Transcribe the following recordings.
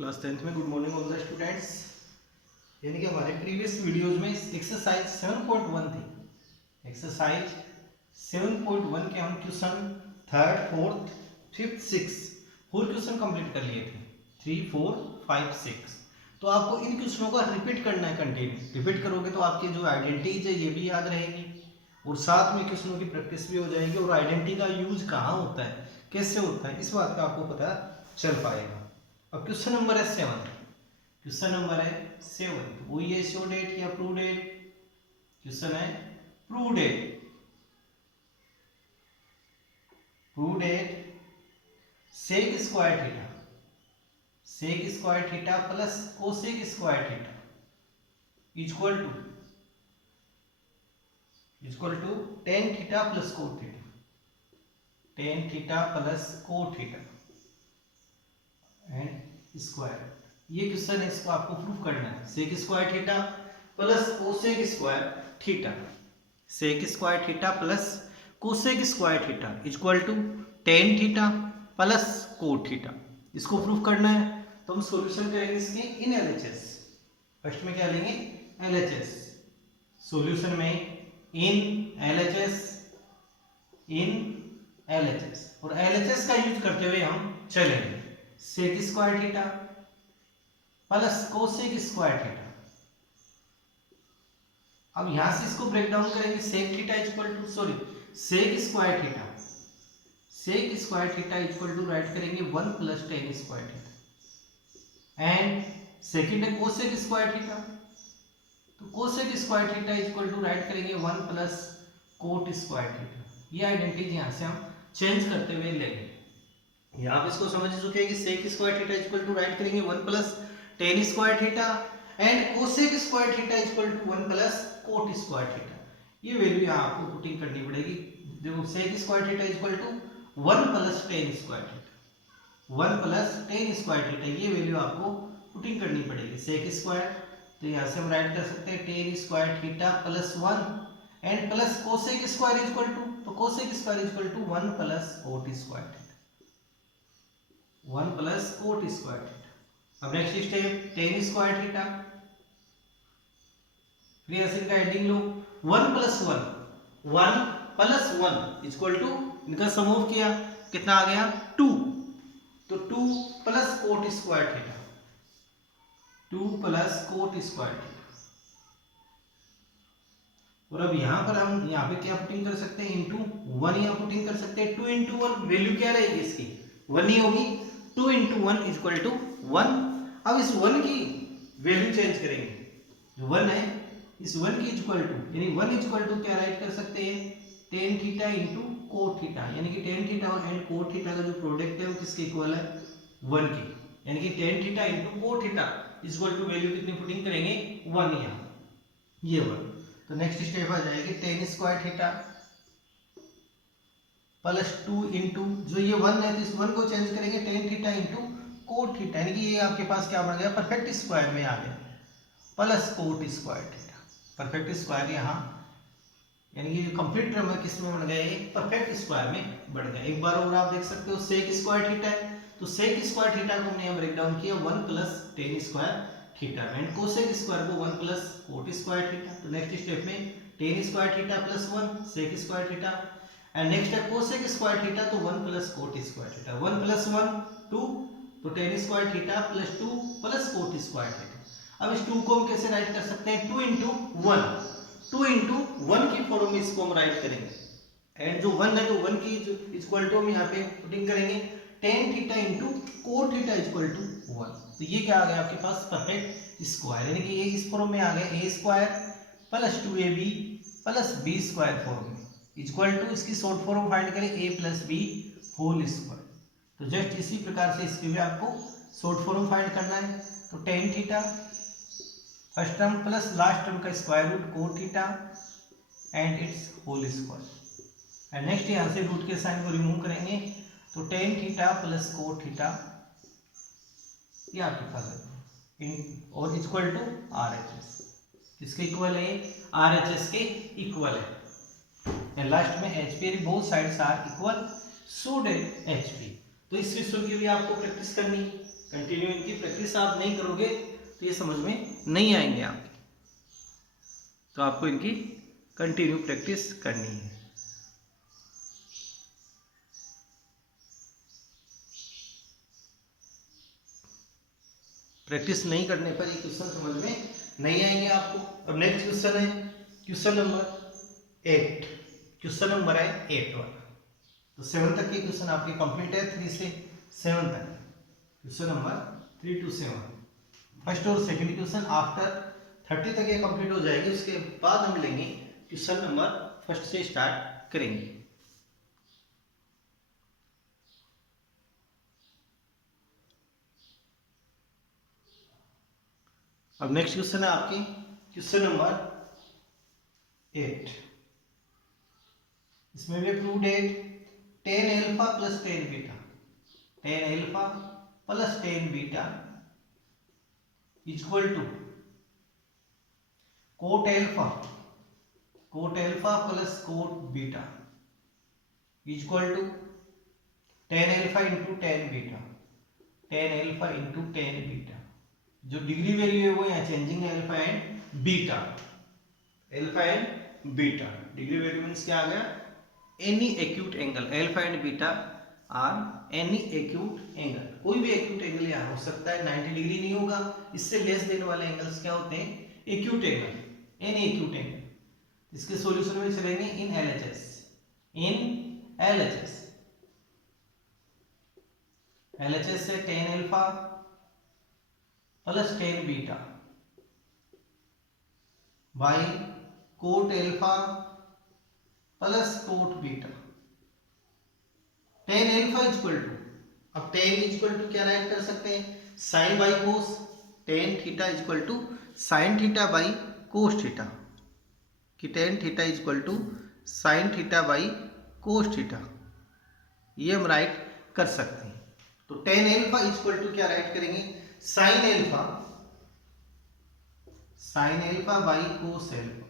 Class 10th में good morning all the students. यानी कि हमारे प्रीवियस वीडियोस में एक्सरसाइज 7.1 थी। एक्सरसाइज 7.1 के हम question third, fourth, fifth, six 4 question complete कर लिए थे। 3, 4, 5, 6। तो आपको इन क्वेश्चनों का रिपीट करना है। कंटिन्यू रिपीट करोगे तो आपकी जो आइडेंटिटीज है ये भी याद रहेगी और साथ में क्वेश्चनों की प्रैक्टिस भी हो जाएगी। और आइडेंटिटी का यूज कहाँ होता है, कैसे होता है, इस बात का आपको पता चल पाएगा। अब क्वेश्चन नंबर है 7। क्वेश्चन नंबर है 7। वो ये शो डेट या प्रूव डेट। क्वेश्चन है prove that. Prove that sec square theta, sec square theta plus cosec square theta equal to tan theta plus cot theta, tan theta plus cot theta and square. ये question है, इसको आपको proof करना है। Sec square theta plus cosec square theta, sec square theta plus cosec square theta equal to tan theta plus cot theta. इसको proof करना है तो हम सॉल्यूशन करेंगे इसके इन एलएचएस। फर्स्ट में क्या लेंगे, एलएचएस। सॉल्यूशन में इन एलएचएस, इन एलएचएस और एलएचएस का यूज करते हुए हम चलेंगे। Sec square theta plus cosec square theta. अब यहां से इसको ब्रेक डाउन करेंगे। Sec theta equal to sec square theta, sec square theta equal to write करेंगे 1 plus tan square theta and second है कोसेक स्क्वायर थीटा। तो cosec square theta equal to write करेंगे 1 plus cot square theta. ये identity यहां से हम change करते हुए लेंगे। यहाँ पे इसको समझ चुके हैं कि sec square theta equal to write करेंगे 1 plus tan square theta and cosec square theta equal to 1 plus cot square theta. ये वैल्यू यहाँ आपको पुटिंग करनी पड़ेगी। देखो sec square theta equal to 1 plus tan square theta, 1 plus tan square theta, ये value आपको putting करनी पड़ेगी। सेक स्क्वायर तो यहाँ से हम राइट कर सकते हैं tan square theta plus 1 and plus cosec square equal to, तो cosec square equal to 1 plus cot square theta, 1 plus cot square theta. अब next step tan square theta, फिर ऐसे इनका एडिंग लो 1 प्लस 1 इक्वल टू इनका sum of किया कितना आ गया 2, तो 2 plus cot square theta, 2 plus cot square theta. और अब यहां पर हम यहां पे क्या पुटिंग कर सकते हैं, इंटू 1 यहां पुटिंग कर सकते हैं। 2 इंटू 1 वैल्यू क्या रहेगी इसकी 1 ही होगी। 2 इंटू 1 इक्वल टू 1। अब इस 1 की वैल्यू चेंज करेंगे, जो 1 है इस 1 की इक्वल टू, यानी 1 इक्वल टू क्या राइट कर सकते हैं ten theta into cot theta, यानी कि टेन थीटा और एंड कोट थीटा का जो प्रोडक्ट है वो किसके इक्वल है 1 की, यानी कि tan theta into cot theta equal to value कितनी पुटिंग करेंगे 1 यहाँ, ये 1। तो नेक्स्ट स्टेप आ जाएगी ten square theta plus 2 into, जो ये 1 है तो इस 1 को चेंज करेंगे tan theta into cot theta, यानी कि ये आपके पास क्या बन गया परफेक्ट स्क्वायर में आ गया plus cot square theta. Perfect square यहाँ यानी कि कंप्लीट टर्म है किस में बन गया ये परफेक्ट स्क्वायर में बढ़ गया। एक बार और आप देख सकते हो सेक स्क्वायर थीटा है तो सेक स्क्वायर थीटा को हमने ब्रेक डाउन किया 1 plus tan square theta and cosec square को 1 प्लस कोट स्क्वायर थीटा। तो नेक्स्ट स्टेप में tan square theta plus 1 sec square theta and next है कोसेक स्क्वायर थीटा तो 1 plus cot square theta, 1 plus 1 2, तो tan square theta plus 2 plus cot square theta. अब इस 2 को हम कैसे राइट कर सकते हैं 2 इंटू 1, 2 इंटू 1 की फॉर्म में इसको हम राइट करेंगे एंड जो 1 है तो 1 की इक्वल टू हम यहाँ पे पुटिंग करेंगे tan theta into cot theta equal to 1। तो ये क्या आ गया आपके पास परफेक्ट स्क्वायर, यानी कि ये इस फॉर्म में आ गया a square plus 2ab plus b square form में इक्वल टू, इसकी शॉर्ट फॉर्म फाइंड करें a plus B whole square. तो जस्ट इसी प्रकार से इसकी भी आपको शॉर्ट फॉर्म फाइंड करना है। तो tan theta first term plus last term का square root cot theta and its whole square and next यहां से रूट के साइन को रिमूव करेंगे तो tan theta plus cot theta ये आपके पास है और इक्वल टू आरएचएस, किसके इक्वल है आरएचएस के इक्वल है एंड लास्ट में HP both sides are equal so that HP. तो इस क्वेश्चन की भी आपको प्रैक्टिस करनी है। कंटिन्यू इनकी प्रैक्टिस आप नहीं करोगे तो ये समझ में नहीं आएंगे आपके, तो आपको इनकी कंटिन्यू प्रैक्टिस करनी है। प्रैक्टिस नहीं करने पर ये क्वेश्चन समझ में नहीं आएंगे आपको। अब नेक्स्ट क्वेश्चन है क्वेश्चन नंबर 8, क्वेश्चन नंबर है 8 वाला। तो 7 तक के क्वेश्चन आपके कंप्लीट है, 3 से 7 तक क्वेश्चन नंबर 3 to 7। फर्स्ट और सेकंड क्वेश्चन आफ्टर 30 तक ये कंप्लीट हो जाएगी, उसके बाद हम लेंगे क्वेश्चन नंबर फर्स्ट से स्टार्ट करेंगे। अब नेक्स्ट क्वेश्चन है आपके क्वेश्चन नंबर 8। इसमें भी प्रूव्ड है 10 alpha plus 10 beta, 10 alpha plus 10 beta equal to cot alpha plus cot beta equal to 10 alpha into 10 beta, 10 alpha into 10 beta. जो डिग्री वैल्यू है वो यहाँ चेंजिंग है alpha and beta, alpha and beta. Degree value means क्या आ गया, any acute angle, alpha and beta are any acute angle, कोई भी एक्यूट एंगल यहाँ हो सकता है, 90 डिग्री नहीं होगा, इससे लेस देने वाले एंगल्स क्या होते हैं, acute angle, any acute angle. इसके सॉल्यूशन में चलेंगे in LHS, in LHS, LHS से 10 alpha plus 10 beta by cot alpha plus cot beta, 10 alpha equal to, अब 10 इक्वल टू क्या राइट कर सकते हैं, sine by cos, 10 theta equal to sine theta by cos theta, कि 10 theta equal to sine theta by cos theta, ये हम write कर सकते हैं। तो 10 अल्फा इक्वल टू क्या राइट करेंगे, sine alpha by cos alpha,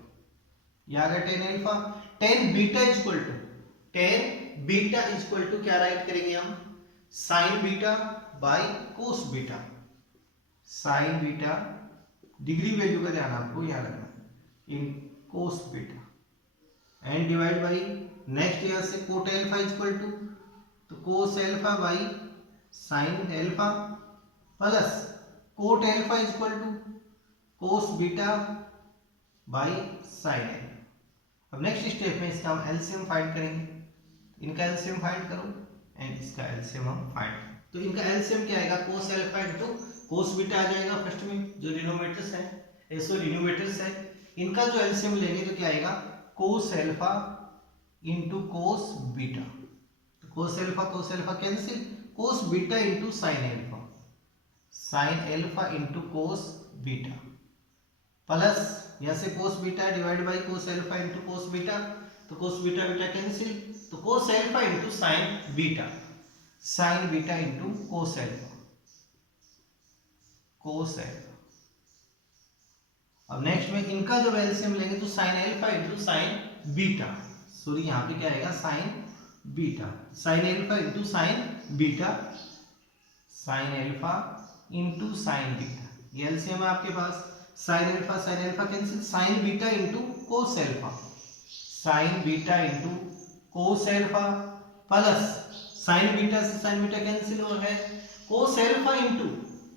यह आ गया 10 alpha. 10 beta equal to, 10 beta equal to क्या राइट करेंगे हम, sine beta by cos beta, sine beta degree value का ध्यान आपको यहाँ रखना, इन cos beta and divide by next यहाँ से कोट अल्फा इक्वल टू, तो cos alpha by sine alpha plus cot alpha equal to cos beta by sine alpha. अब नेक्स्ट स्टेप में इसका हम एलसीएम फाइंड करेंगे, इनका एलसीएम फाइंड करो एंड इसका एलसीएम हम फाइंड, तो इनका एलसीएम क्या आएगा, cos alpha into cos beta आ जाएगा फर्स्ट में, जो डिनोमिनेटर्स है, ऐसो डिनोमिनेटर्स है, इनका जो एलसीएम लेंगे तो क्या आएगा, cos alpha into cos beta, तो cos alpha cancel, cos beta into sine alpha, sine alpha into cos beta plus यहाँ से cos beta divide by cos alpha into cos beta, तो कोस बीटा बीटा कैंसिल, तो cos alpha into sine beta, sine beta into cos alpha, cos alpha. अब next में इनका जब LCM लेंगे तो sine alpha into sine beta, sorry यहाँ पे क्या आएगा, sine beta, sine alpha into sine beta, sine alpha into sine beta, ये एलसीएम है आपके पास, sine alpha cancel, sine beta into cos alpha, sine beta into cos alpha plus sine beta से sine beta cancel हो है, cos alpha into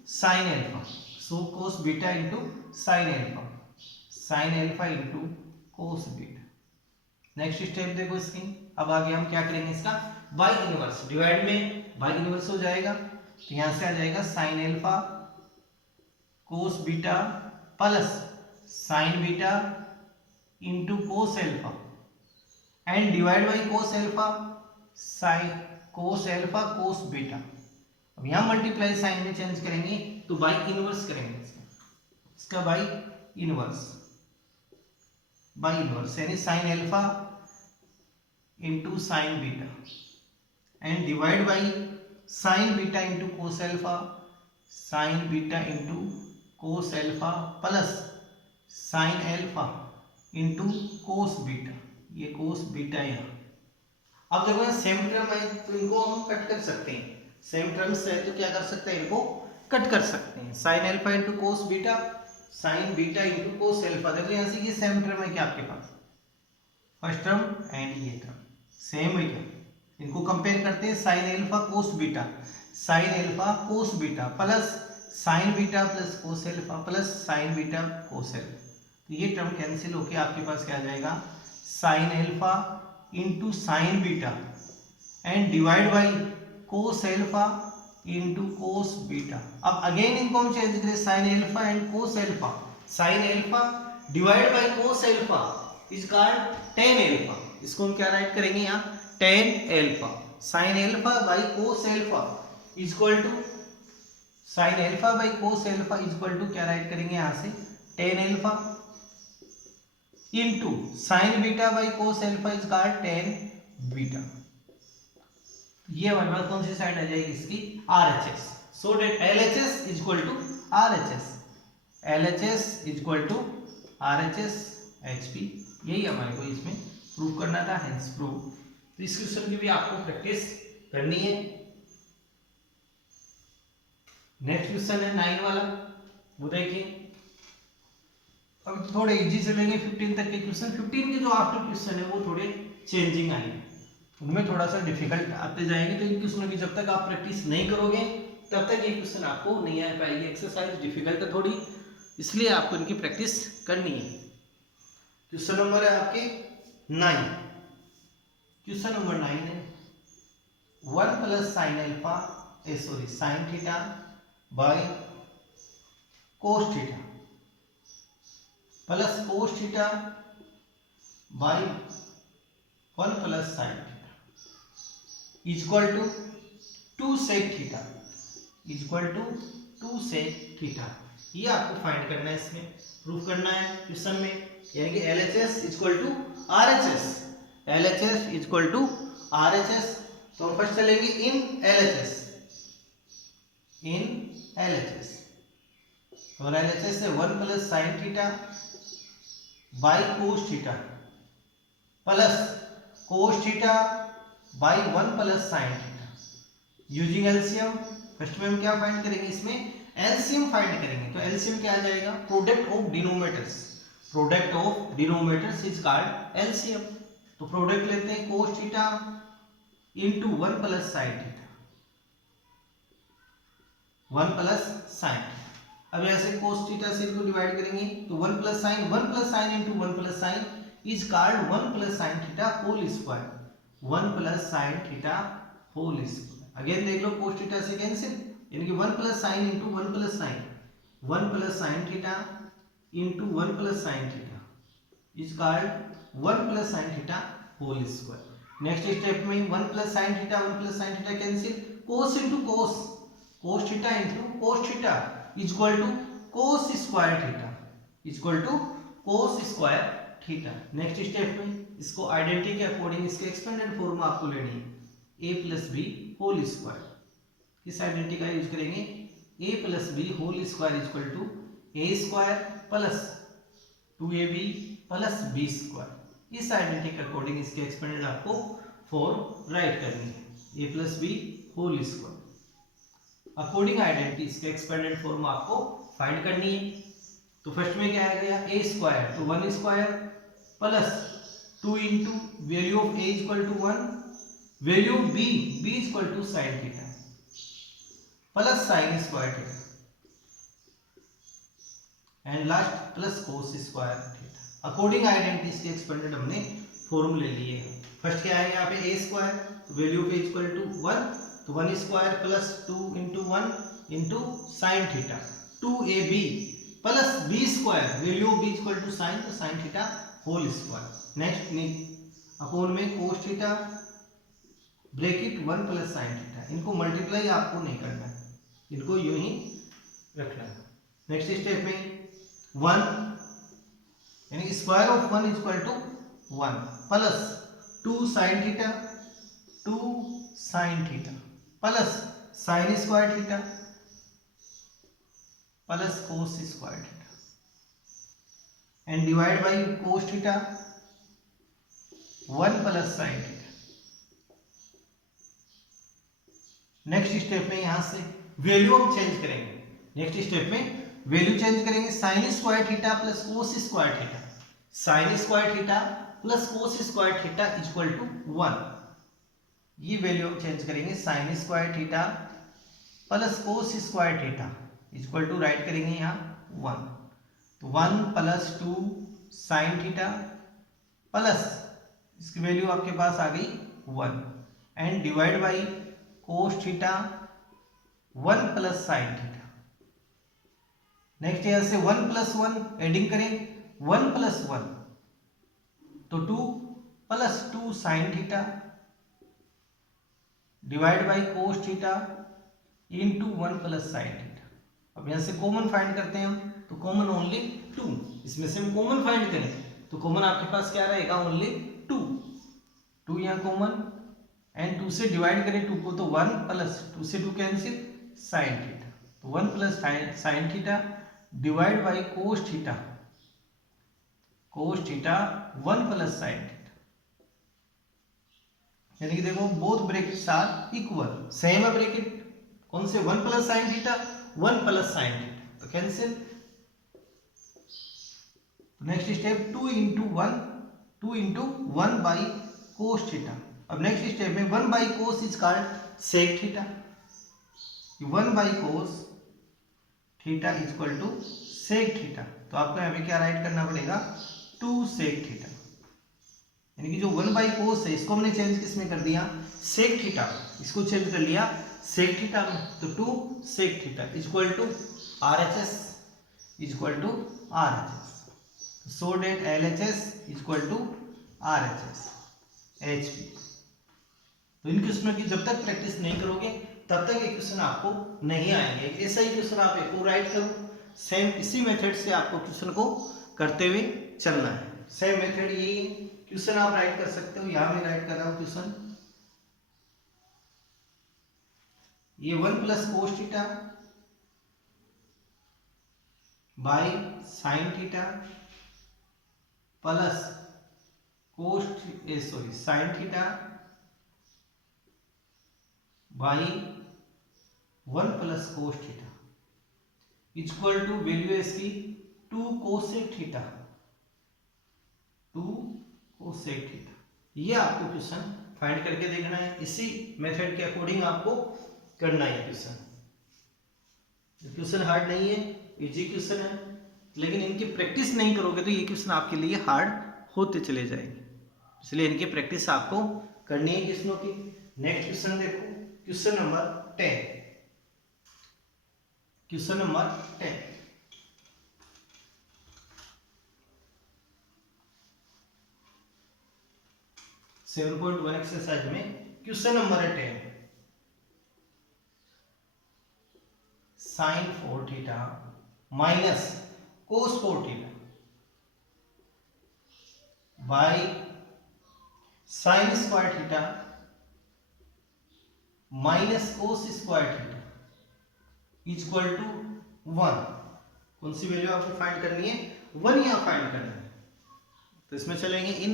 sine alpha, so cos beta into sine alpha, sine alpha into cos beta. Next step देखो इसकी, अब आगे हम क्या करेंगे, इसका बाई इनवर्स, डिवाइड में बाई इनवर्स हो जाएगा, तो यहां से आ जाएगा sine alpha cos beta plus sine beta into cos alpha and divide by cos alpha, sine cos alpha cos beta. अब यहां मल्टीप्लाई साइन में चेंज करेंगे तो बाई इनवर्स करेंगे इसका बाई इनवर्स, यानी sign alpha into sine beta and divide by sign beta into cos alpha, sine beta into cos alpha plus sine alpha into cos beta, ये cos beta यहाँ। अब देखो same term है तो इनको हम कट कर सकते हैं, सेम टर्म्स है तो क्या कर सकते हैं, इनको कट कर सकते हैं, sign alpha into cos beta, sine beta into cos alpha. देखो यहाँ से ये सेम टर्म है क्या आपके पास, फर्स्ट टर्म एंड ये टर्म सेम है क्या, इनको कंपेयर करते हैं, sine alpha cos beta, sine alpha cos beta plus sine beta plus cos alpha plus sine beta cos alpha. तो ये टर्म कैंसिल होके आपके पास क्या आ जाएगा, sine alpha into sine beta and divide by cos alpha into cos beta. अब again इनको हम चेंज करें, sine alpha and cos alpha, sine alpha divide by cos alpha is called tan alpha. इसको हम क्या राइट करेंगे यहाँ, tan alpha, sine alpha by cos alpha is equal to, sine alpha by cos alpha is equal to क्या write करेंगे यहाँ से, tan alpha into sine beta by cos alpha is called tan beta. ये हमारे पास कौन सी side आ जाएगी इसकी, RHS। So that LHS is equal to RHS, LHS is equal to RHS HP। यही हमारे को इसमें प्रूव करना था, हेंस प्रूव। तो इस क्वेश्चन की भी आपको प्रैक्टिस करनी है। नेक्स्ट क्वेश्चन है 9 वाला, वो देखिए। अब थोड़े इजी से लेंगे 15 तक के क्वेश्चन। 15 के जो आफ्टर क्वेश्चन है वो थोड़े चेंजिंग आएंगे, उनमें थोड़ा सा डिफिकल्ट आते जाएंगे। तो इन क्वेश्चनों की जब तक आप प्रैक्टिस नहीं करोगे तब तक ये क्वेश्चन आपको नहीं आ पाएगी। एक्सरसाइज डिफिकल्ट है थोड़ी, इसलिए आपको इनकी प्रैक्टिस करनी है। क्वेश्चन नंबर है आपके 9। क्वेश्चन नंबर 9 है 1 plus sine alpha sine theta by cos theta plus cos theta by 1 plus sine theta is equal to 2 sec theta is equal to 2 sec theta. ये आपको फाइंड करना है, इसमें प्रूफ करना है क्वेश्चन में, यानी कि LHS is equal to RHS, LHS is equal to RHS। तो हम फर्स्ट चलेंगे इन LHS, इन LHS और LHS से 1 plus sine theta by cos theta plus cos theta by 1 plus sine theta using LCM. First में हम क्या find करेंगे, इसमें एलसीएम फाइंड करेंगे। तो एलसीएम क्या आ जाएगा, product of denominators, product of denominators is called LCM. तो प्रोडक्ट लेते हैं कोस theta into 1 plus sine theta, 1 plus sign. अब ऐसे कोस थीटा से इनको डिवाइड करेंगे तो 1 plus sine into 1 plus sine is called 1 plus sine theta whole square, 1 plus sine theta whole square. Again देख लो कोस थीटा से कैंसिल, यानी कि 1 plus sine into 1 plus sine, 1 plus sine theta into 1 plus sine theta is called 1 plus sine theta whole square. Next step में 1 plus sine theta 1 plus sine theta cancel, cos into cos, cos theta into cos theta is equal to cos square theta is equal to cos square theta. Next step में इसको identity के according इसके expanded form आपको लेनी है, a plus B whole square. इस identity का use करेंगे, a plus B whole square is equal to a square plus 2ab plus b square. इस आइडेंटिटी के अकॉर्डिंग इसके एक्सपेंडेड आपको फॉर्म राइट करनी है, a plus B whole square. According identity इसके एक्सपेंडेड फॉर्म आपको फाइंड करनी है। तो फर्स्ट में क्या आ गया, a स्क्वायर, तो 1 square plus 2 into value of a equal to 1, value of b equal to sine theta plus sine square theta and last plus cos square theta. According identity इसके expanded हमने form ले लिए हैं। First क्या आएगा यहाँ पे a square, value of a equal to 1, तो 1 square plus 2 into 1 into sine theta 2ab plus b square, value of b equal to sine, तो sine theta whole square. Next upon में cos theta bracket 1 plus sine theta, इनको multiply आपको नहीं करना है, इनको यूं ही रखना है। नेक्स्ट स्टेप में 1 यानी square of 1 equal to 1 plus 2 sine theta, 2 sine theta plus sine square theta plus cos square theta and divide by cos theta 1 plus sine theta. Next step में यहां से वैल्यू हम चेंज करेंगे, next step में value change करेंगे, sine square theta plus cos square theta, sine square theta plus cos square theta equal to 1। ये value हम change करेंगे, sine square theta plus cos square theta equal to write करेंगे यहाँ 1, तो 1 plus 2 sine theta plus इसकी value आपके पास आ गई 1 and divide by cos theta 1 plus sine theta. Next यहां से 1 प्लस 1 एडिंग करें, 1 प्लस 1 तो 2 plus 2 sine theta divide by cos theta into 1 plus sine theta. अब यहां से कॉमन फाइंड करते हैं हम, तो कॉमन ओनली 2, इसमें से हम कॉमन फाइंड करें तो कॉमन आपके पास क्या रहेगा, ओनली 2 यहाँ कॉमन एंड 2 से डिवाइड करें 2 को तो 1 प्लस 2 से 2 कैंसिल साइन थीटा, तो 1 plus sine theta divide by cos theta 1 plus sine theta. यानी कि देखो both brackets are equal, same है ब्रैकेट, कौन से 1 plus sine theta 1 plus sine theta, तो cancel. Next step 2 into 1 by cos theta. अब next step में 1 by cos is called sec theta, 1 by cos theta equal to sec theta, तो आपको यहाँ पे क्या राइट करना पड़ेगा 2 सेक थीटा। यानी कि जो 1 बाई कोस है इसको हमने चेंज किस में कर दिया, सेक थीटा, इसको चेंज कर लिया सेक थीटा में, तो 2 sec theta equal to RHS equal to RHS, so that LHS equal to RHS HP। तो इन क्वेश्चनों की जब तक प्रैक्टिस नहीं करोगे तब तक ये क्वेश्चन आपको नहीं आएंगे। ऐसा ही क्वेश्चन आप एक और राइट करो, सेम इसी मेथड से आपको क्वेश्चन को करते हुए चलना है। सेम मेथड यही है, क्वेश्चन आप राइट कर सकते हो, यहां मैं राइट कर रहा हूं क्वेश्चन, ये 1 plus cos theta by sine theta plus sine theta by 1 plus cos theta equal to value इसकी 2 कोसेक थीटा, 2 कोसेक थीटा। ये आपको क्वेश्चन फाइंड करके देखना है, इसी मेथड के अकॉर्डिंग आपको करना है क्वेश्चन। क्वेश्चन हार्ड नहीं है, इजी क्वेश्चन है, लेकिन इनकी प्रैक्टिस नहीं करोगे तो ये क्वेश्चन आपके लिए हार्ड होते चले जाएंगे, इसलिए इनकी प्रैक्टिस आपको करनी है क्वेश्चनों की। नेक्स्ट क्वेश्चन देखो, question number 10, question number 10 7.1 exercise में question number 10, sine 4 theta minus cos 4 theta by sine square theta minus cos square theta equal to 1। कौन सी वैल्यू आपको फाइंड करनी है, 1 यहां फाइंड करना है, तो इसमें चलेंगे इन,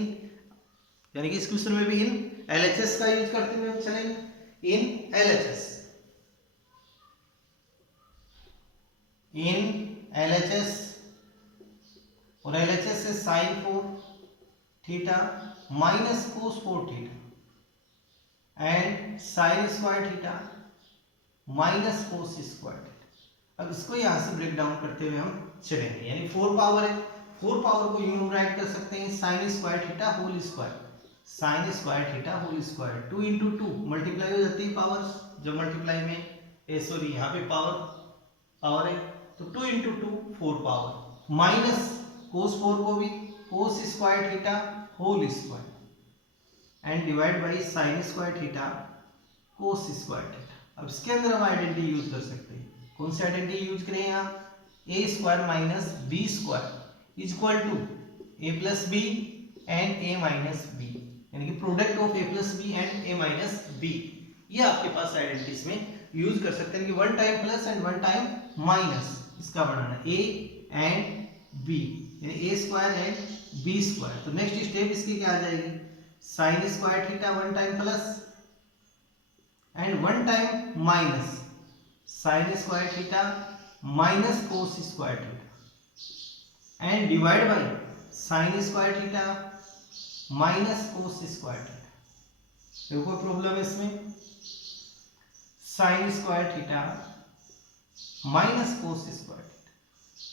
यानी कि इस क्वेश्चन में भी इन LHS का यूज करते हुए हम चलेंगे इन LHS, और LHS से sine 4 theta minus cos 4 theta and sine square theta minus cos square theta. अब इसको यहां से ब्रेक डाउन करते हुए हम चलेंगे, यानी 4 पावर है, 4 पावर को यूं राइट कर सकते हैं sine square theta whole square, sine square theta whole square, 2 into 2 multiply हो जाती है पावर, जब मल्टीप्लाई में सॉरी यहाँ पे पावर है, तो 2 इंटू 2 4 पावर माइनस कोस 4 को भी cos square theta whole square and divide by sine square theta cos square theta. अब इसके अंदर हम आइडेंटिटी यूज कर सकते हैं, कौन सी आइडेंटिटी यूज करें यहाँ, A square minus B square equal to A plus B and A minus B, यानी कि product of A plus B and A minus B. ये आपके पास आइडेंटिटीज में यूज कर सकते हैं कि 1 time plus and 1 time minus, इसका बनाना ए एंड बी, यानी ए स्क्वायर एंड बी स्क्वायर। तो नेक्स्ट स्टेप इसकी क्या आ जाएगी, sign square theta 1 time plus and 1 time minus sine square theta minus cos square theta and divide by sine square theta minus cos square theta. देखो कोई problem है इसमें? Sign square theta minus cos square theta,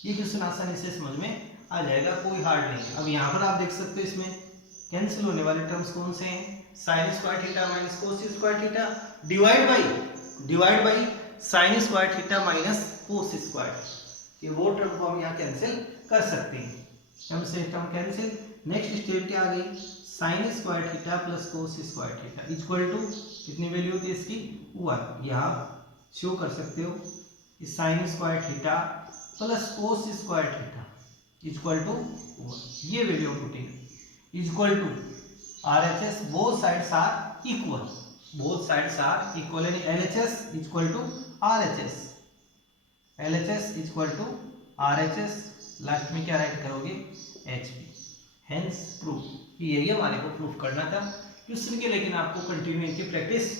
ये question आसानी से समझ में आ जाएगा, कोई हार्ड नहीं है। अब यहाँ पर आप देख सकते हो इसमें कैंसिल होने वाले टर्म्स कौन से हैं? Sine square theta minus cos square theta divide by sine square theta minus cos square, ये वो टर्म को हम यहाँ कैंसिल कर सकते हैं। टर्म से टर्म कैंसिल। नेक्स्ट स्टेप क्या आ गई? Sine square theta plus cos square theta equal to कितनी वैल्यू होती है इसकी? 1। यहाँ शो कर सकते हो sine square theta plus cos square theta equal to 1, ये value putting equal to RHS, both sides are equal, both sides are equal, यानी LHS equal to RHS, LHS equal to RHS, last में क्या write करोगे? HP। Hence proof, यही हमारे को proof करना था क्वेश्चन के, लेकिन आपको कंटिन्यू इनकी प्रैक्टिस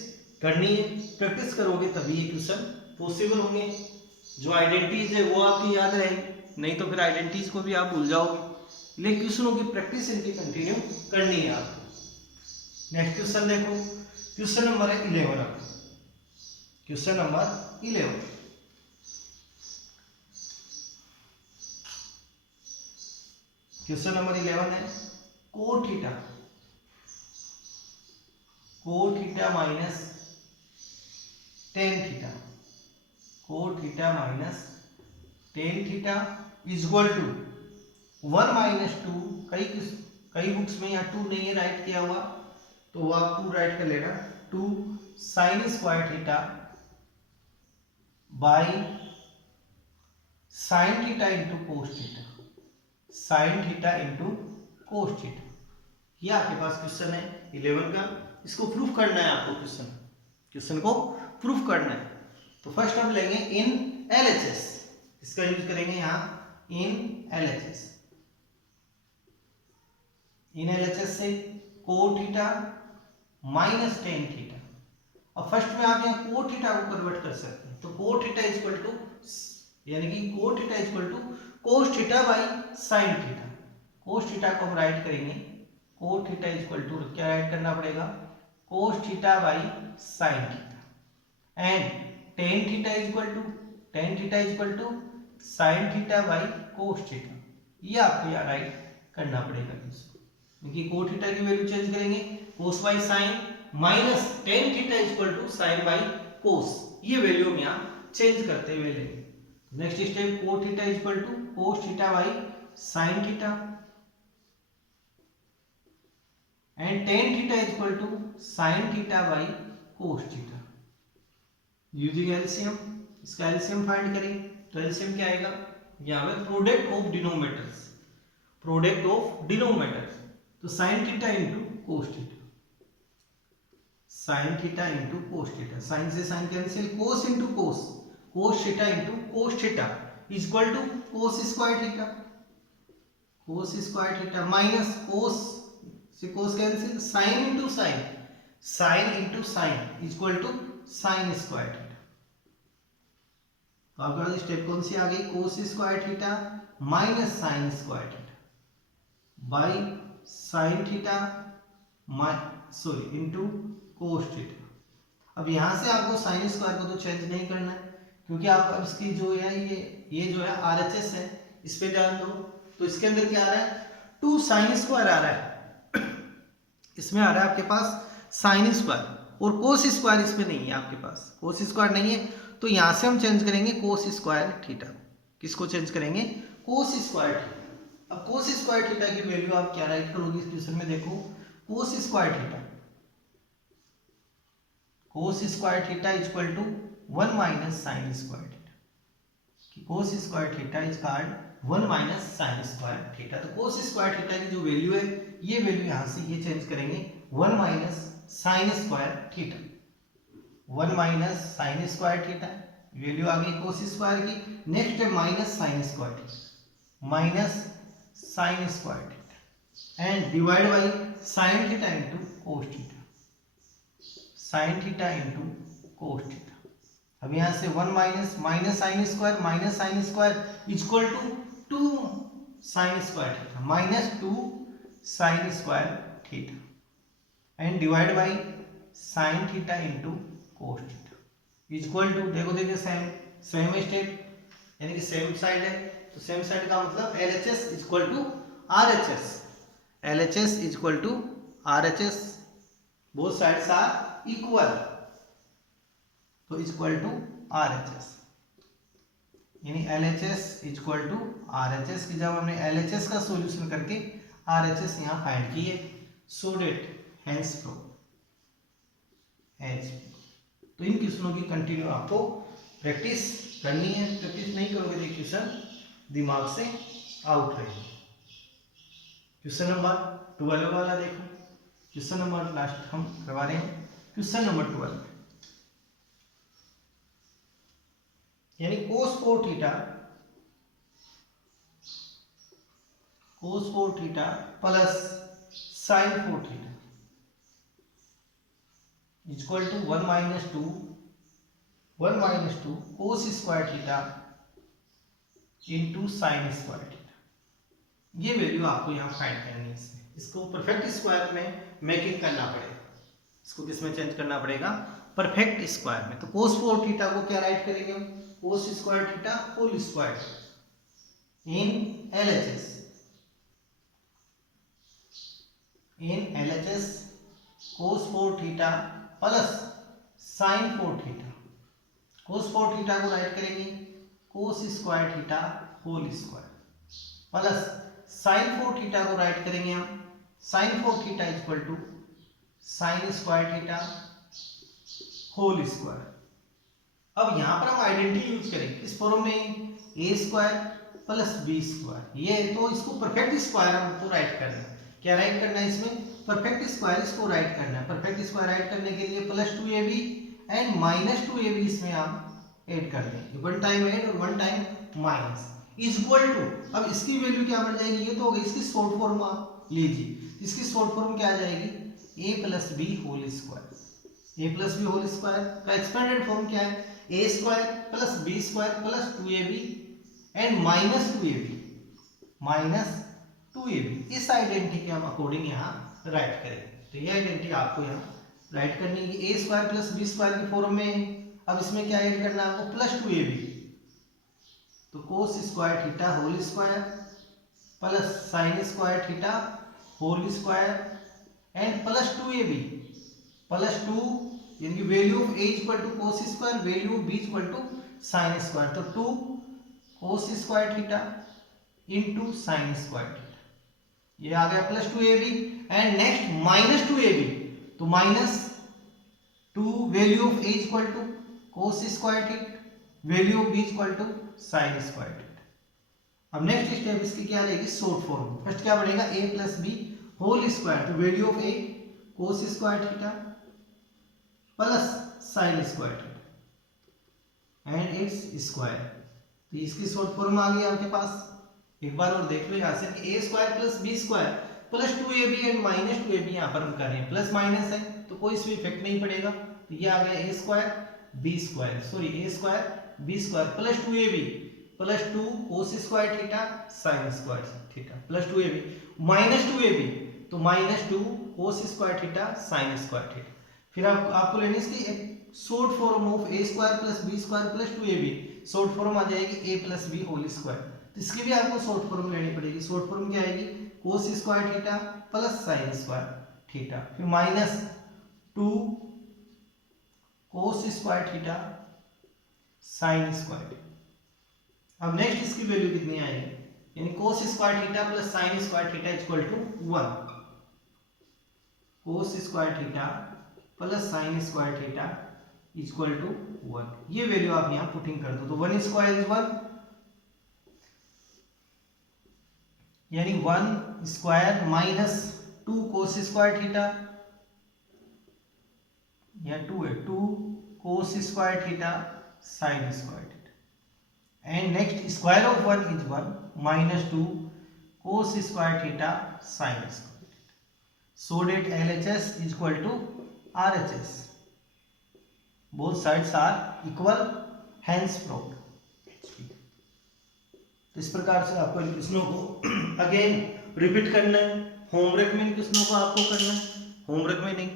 करनी है। प्रैक्टिस करोगे तभी ये क्वेश्चन पॉसिबल होंगे। जो आइडेंटिटीज है वो आपकी याद रहेगी, नहीं तो फिर आइडेंटिटीज को भी आप भूल जाओगे। लेकिन क्वेश्चनों की प्रैक्टिस इनकी कंटिन्यू करनी है आपको। नेक्स्ट क्वेश्चन देखो, क्वेश्चन नंबर है 11। क्वेश्चन नंबर 11, क्वेश्चन नंबर 11 है cot theta minus tan theta, cot theta minus tan theta equal to 1 minus 2। कई बुक्स में यहाँ 2 नहीं है राइट किया हुआ, तो वो आप 2 राइट कर लेना। 2 sine square theta by sine theta into cos theta, sine theta into cos theta, ये आपके पास क्वेश्चन है 11 का। इसको प्रूफ करना है आपको, क्वेश्चन को प्रूफ करना है। तो फर्स्ट हम लेंगे इन LHS, इसका यूज करेंगे यहाँ इन LHS। इन LHS से coat theta minus tan theta, और फर्स्ट में आप यहाँ कोट थीटा को कन्वर्ट कर सकते हैं, तो कोट थीटा इक्वल टू, यानी कि cot theta equal to cos theta by sine theta. Cos theta को हम राइट करेंगे, कोट थीटा इक्वल टू क्या राइट करना पड़ेगा? Cos theta by sine theta and tan theta equal to sine theta by cos theta, ये आपको यहाँ write करना पड़ेगा। क्योंकि कोट थीटा की वैल्यू चेंज करेंगे, cos by sine minus tan theta equal to sine by cos, ये value हम यहाँ चेंज करते हुए लेंगे। Next step, cot theta equal to cos theta by sine theta and tan theta equal to sine theta by cos theta using LCM. इसका LCM find करेंगे, तो LCM क्या आएगा? यहाँ पे product of denominators, product of denominators, तो sine theta into cos theta, sine theta into cos theta, sine से sine cancel, cos into cos, cos theta into cos theta equal to cos square theta, cos square theta minus cos से cos cancel, sine into sine, sine into sine equal to sine square theta. तो आपका step कौन सी आ गई? Cos square theta minus sine square theta by sine theta into cos theta. अब यहां से आपको साइन स्क्वायर को तो चेंज नहीं करना है, क्योंकि आप अब इसकी जो है ये जो है RHS है, इस पे ध्यान दो। तो इसके अंदर क्या आ रहा है? 2 साइन स्क्वायर आ रहा है, इसमें आ रहा है आपके पास साइन स्क्वायर, और कोस स्क्वायर इसमें नहीं है आपके पास, कोस स्क्वायर नहीं है। तो यहां से हम चेंज करेंगे कोस स्क्वायर थीटा, किसको चेंज करेंगे? Cos square theta. अब कोस स्क्वायर थीटा की वैल्यू आप क्या राइट करोगे इस क्वेश्चन में? देखो cos square theta, cos square theta equal to 1 minus sine square theta, cos square theta is called 1 minus sine square theta. तो कोस स्क्वायर थीटा की जो वैल्यू है, ये वैल्यू यहां से ये चेंज करेंगे 1 minus sine square theta, 1 minus sine square theta value आ गई कोस स्क्वायर की। नेक्स्ट है minus sine square theta, minus sine square theta and divide by sine theta into cos theta, sine theta into cos theta. अब यहाँ से 1 minus sine square equal to 2 sine square theta minus 2 sine square theta and divide by sine theta into cos theta equal to देखो same step यानी कि same side है तो same side का मतलब LHS equal to RHS LHS equal to RHS both sides are equal तो equal to RHS यानी LHS equal to RHS की जब हमने LHS का सॉल्यूशन करके RHS यहाँ फाइंड किए सो डेट हेंस प्रूव तो इन क्वेश्चनों की कंटिन्यू आपको प्रैक्टिस करनी है। प्रैक्टिस नहीं करोगे तो क्वेश्चन दिमाग से आउट रहेगा। क्वेश्चन नंबर 12 वाला देखो। क्वेश्चन नंबर लास्ट हम करवा रहे हैं क्वेश्चन नंबर 12 यानी cos 4 theta plus sin 4 theta equal to 1 minus two cos square theta into sine square theta. ये वैल्यू आपको यहाँ फाइंड करनी है। इसको परफेक्ट स्क्वायर में मेकिंग करना पड़ेगा। इसको किस में चेंज करना पड़ेगा? परफेक्ट स्क्वायर में। तो cos 4 थीटा को क्या राइट करेंगे हम? cos square theta whole square in LHS cos 4 theta plus sin 4 theta. cos 4 theta को राइट करेंगे cos square theta whole square plus sin 4 theta को राइट करेंगे हम sin 4 theta equal to sin square theta whole square. अब यहां पर हम identity use करेंगे किस फॉर्म में? a square plus b square. ये तो इसको परफेक्ट स्क्वायर हमको राइट करना है। क्या राइट करना है इसमें? परफेक्ट स्क्वायर इसको राइट करना है। परफेक्ट स्क्वायर राइट करने के लिए plus 2ab and minus 2ab इसमें हम ऐड कर देंगे। वन टाइम ऐड और one time minus equal to. अब इसकी वैल्यू क्या बन जाएगी? ये तो हो गई इसकी शॉर्ट फॉर्म आप लीजिए। इसकी शॉर्ट फॉर्म क्या आ जाएगी? a plus B whole square. a plus B whole square का एक्सपेंडेड फॉर्म क्या है? a square plus b square plus 2ab and minus 2ab। इस आइडेंटिटी के हम अकॉर्डिंग यहाँ राइट करेंगे। तो ये आइडेंटिटी आपको यहाँ राइट करनी है कि a square plus b square की फॉर्म में। अब इसमें क्या ऐड करना है आपको? Plus 2ab। तो cos square theta whole square plus sin square theta whole square and plus 2ab plus 2 यानी कि value of a equal to cos square, value of b equal to sin square. तो 2 cos square theta into sin square theta. ये आ गया plus 2ab and next minus 2ab। तो minus 2 value of a equal to cos square theta, value of b equal to sin square theta. अब next step इसकी क्या रहेगी? Short form. First क्या बनेगा? a plus B whole square. तो value of a cos square theta plus sin square theta and its square. तो इसकी short form आ गई आपके पास। एक बार और देख लो यहाँ से कि a square plus b square plus 2ab and minus 2ab यहाँ पर हम कर रहे हैं। प्लस माइनस है तो कोई इसमें इफेक्ट नहीं पड़ेगा। तो ये आ गया a square b square plus 2ab plus 2 cos square theta sin square theta plus 2ab minus 2ab तो minus 2 cos square theta sin square theta. फिर आपको लेनी इसकी एक short form of a square plus b square plus 2ab। Short form आ जाएगी a plus b whole square. तो इसकी भी आपको शॉर्ट फॉर्म लेनी पड़ेगी। शॉर्ट फॉर्म क्या आएगी? cos square theta plus sin square theta फिर minus 2 cos square theta sin square. अब नेक्स्ट इसकी वैल्यू कितनी आएगी? यानी cos square theta plus sin square theta equal to 1। cos square theta plus sin square theta equal to 1। ये value आप यहां putting कर दो। तो 1 स्क्वायर इज 1 यानी 1 square minus 2 cos square theta या 2 है 2 cos square theta sin square theta and next square of 1 is 1 minus 2 cos square theta sin square theta. So that LHS is equal to RHS both sides are equal, hence proved. इस प्रकार से आपको इन क्वेश्चनों को again repeat करना है। Homework में इन क्वेश्चनों को आपको करना है, होमवर्क में नहीं,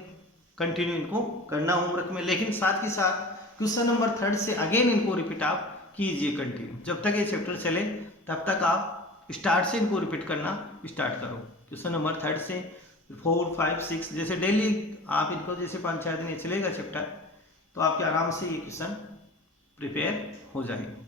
कंटिन्यू इनको करना होमवर्क में, लेकिन साथ ही साथ क्वेश्चन नंबर 3 से अगेन इनको रिपीट आप कीजिए कंटिन्यू। जब तक ये चैप्टर चले तब तक आप स्टार्ट से इनको रिपीट करना स्टार्ट करो। क्वेश्चन नंबर 3 से 4, 5, 6 जैसे डेली आप इनको जैसे 5-4 दिन चलेगा चैप्टर, तो आपके आराम से ये क्वेश्चन प्रिपेयर हो जाएंगे।